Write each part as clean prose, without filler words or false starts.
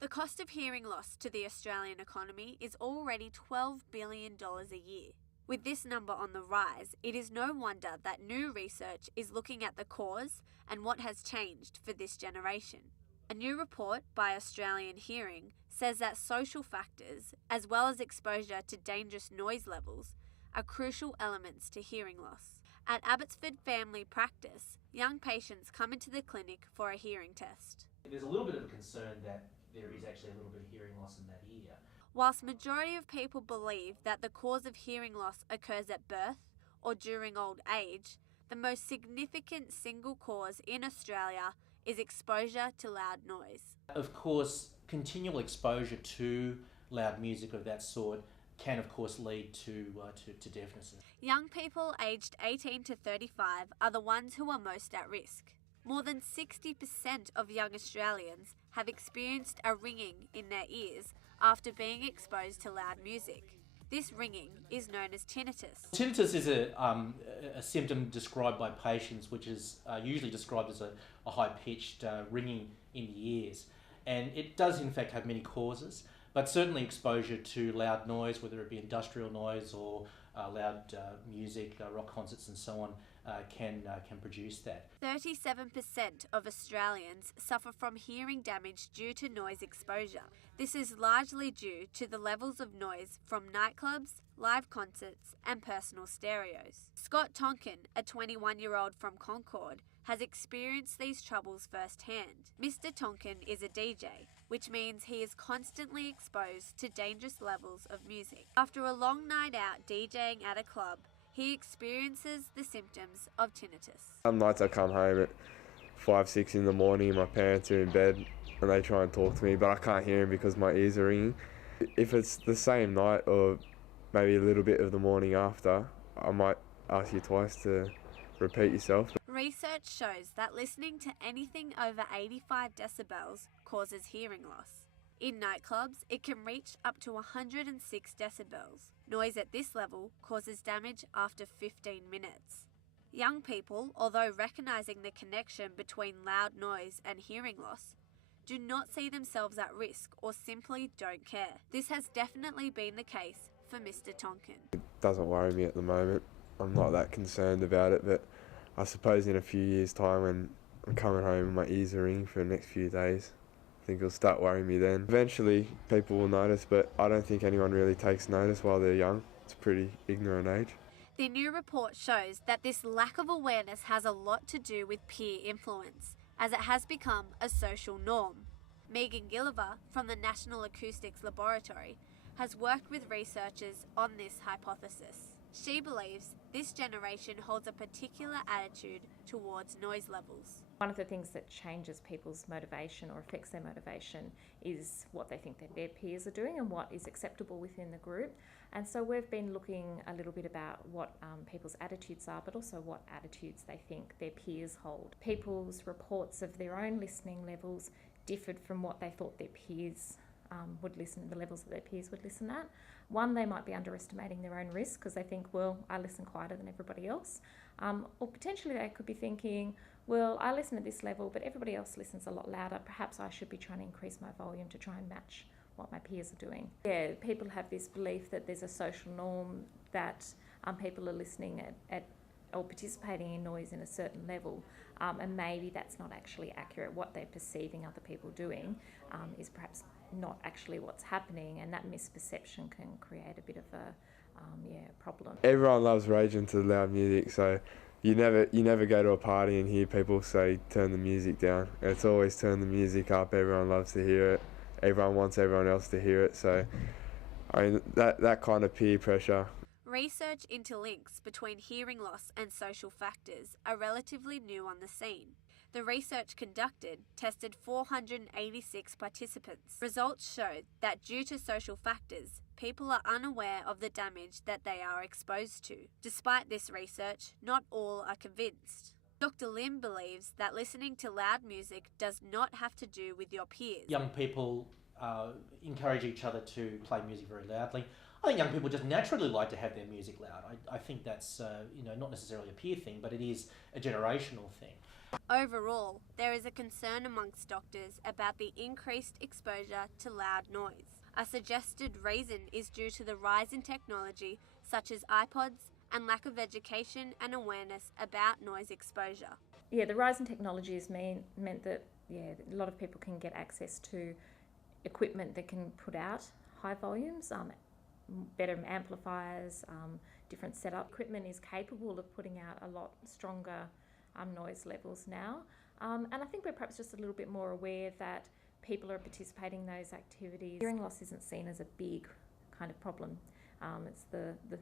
The cost of hearing loss to the Australian economy is already $12 billion a year. With this number on the rise, it is no wonder that new research is looking at the cause and what has changed for this generation. A new report by Australian Hearing says that social factors, as well as exposure to dangerous noise levels, are crucial elements to hearing loss. At Abbotsford Family Practice, young patients come into the clinic for a hearing test. There's a little bit of a concern that there is actually a little bit of hearing loss in that ear. Whilst majority of people believe that the cause of hearing loss occurs at birth or during old age, the most significant single cause in Australia is exposure to loud noise. Of course, continual exposure to loud music of that sort can of course lead to deafness. Young people aged 18 to 35 are the ones who are most at risk. More than 60% of young Australians have experienced a ringing in their ears after being exposed to loud music. This ringing is known as tinnitus. Tinnitus is a symptom described by patients which is usually described as a high-pitched ringing in the ears. And it does in fact have many causes, but certainly exposure to loud noise, whether it be industrial noise or loud music, rock concerts and so on, can produce that. 37% of Australians suffer from hearing damage due to noise exposure. This is largely due to the levels of noise from nightclubs, live concerts and personal stereos. Scott Tonkin, a 21-year-old from Concord, has experienced these troubles firsthand. Mr. Tonkin is a DJ, which means he is constantly exposed to dangerous levels of music. After a long night out DJing at a club, he experiences the symptoms of tinnitus. Some nights I come home at 5, 6 in the morning and my parents are in bed and they try and talk to me, but I can't hear them because my ears are ringing. If it's the same night or maybe a little bit of the morning after, I might ask you twice to repeat yourself. Research shows that listening to anything over 85 decibels causes hearing loss. In nightclubs, it can reach up to 106 decibels. Noise at this level causes damage after 15 minutes. Young people, although recognising the connection between loud noise and hearing loss, do not see themselves at risk or simply don't care. This has definitely been the case for Mr. Tonkin. It doesn't worry me at the moment. I'm not that concerned about it, but I suppose in a few years' time when I'm coming home and my ears are ringing for the next few days, I think it'll start worrying me then. Eventually people will notice, but I don't think anyone really takes notice while they're young. It's a pretty ignorant age. The new report shows that this lack of awareness has a lot to do with peer influence, as it has become a social norm. Megan Gilliver from the National Acoustics Laboratory has worked with researchers on this hypothesis. She believes this generation holds a particular attitude towards noise levels. One of the things that changes people's motivation or affects their motivation is what they think that their peers are doing and what is acceptable within the group. And so we've been looking a little bit about what people's attitudes are, but also what attitudes they think their peers hold. People's reports of their own listening levels differed from what they thought their peers would listen, the levels that their peers would listen at. One, they might be underestimating their own risk because they think, well, I listen quieter than everybody else. Or potentially they could be thinking, well, I listen at this level, but everybody else listens a lot louder. Perhaps I should be trying to increase my volume to try and match what my peers are doing. Yeah, people have this belief that there's a social norm that people are listening at or participating in noise in a certain level, and maybe that's not actually accurate. What they're perceiving other people doing is perhaps not actually what's happening, and that misperception can create a bit of a problem. Everyone loves raging to loud music, so you never go to a party and hear people say turn the music down. It's always turn the music up. Everyone loves to hear it. Everyone wants everyone else to hear it. So I mean that kind of peer pressure. Research into links between hearing loss and social factors are relatively new on the scene. The research conducted tested 486 participants. Results showed that due to social factors, people are unaware of the damage that they are exposed to. Despite this research, not all are convinced. Dr. Lim believes that listening to loud music does not have to do with your peers. Young people encourage each other to play music very loudly. I think young people just naturally like to have their music loud. I think that's not necessarily a peer thing, but it is a generational thing. Overall, there is a concern amongst doctors about the increased exposure to loud noise. A suggested reason is due to the rise in technology such as iPods and lack of education and awareness about noise exposure. Yeah, the rise in technology has meant that a lot of people can get access to equipment that can put out high volumes, better amplifiers, different setup. Equipment is capable of putting out a lot stronger noise levels now. And I think we're perhaps just a little bit more aware that people are participating in those activities. Hearing loss isn't seen as a big kind of problem. It's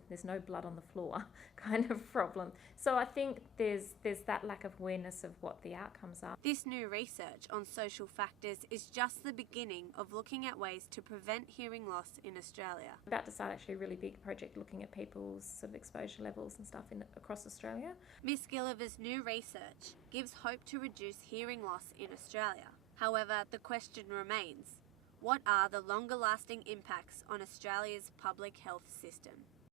there's no blood on the floor kind of problem. So I think there's that lack of awareness of what the outcomes are. This new research on social factors is just the beginning of looking at ways to prevent hearing loss in Australia. We're about to start actually a really big project looking at people's sort of exposure levels and stuff across Australia. Miss Gilliver's new research gives hope to reduce hearing loss in Australia. However, the question remains, what are the longer lasting impacts on Australia's public health system?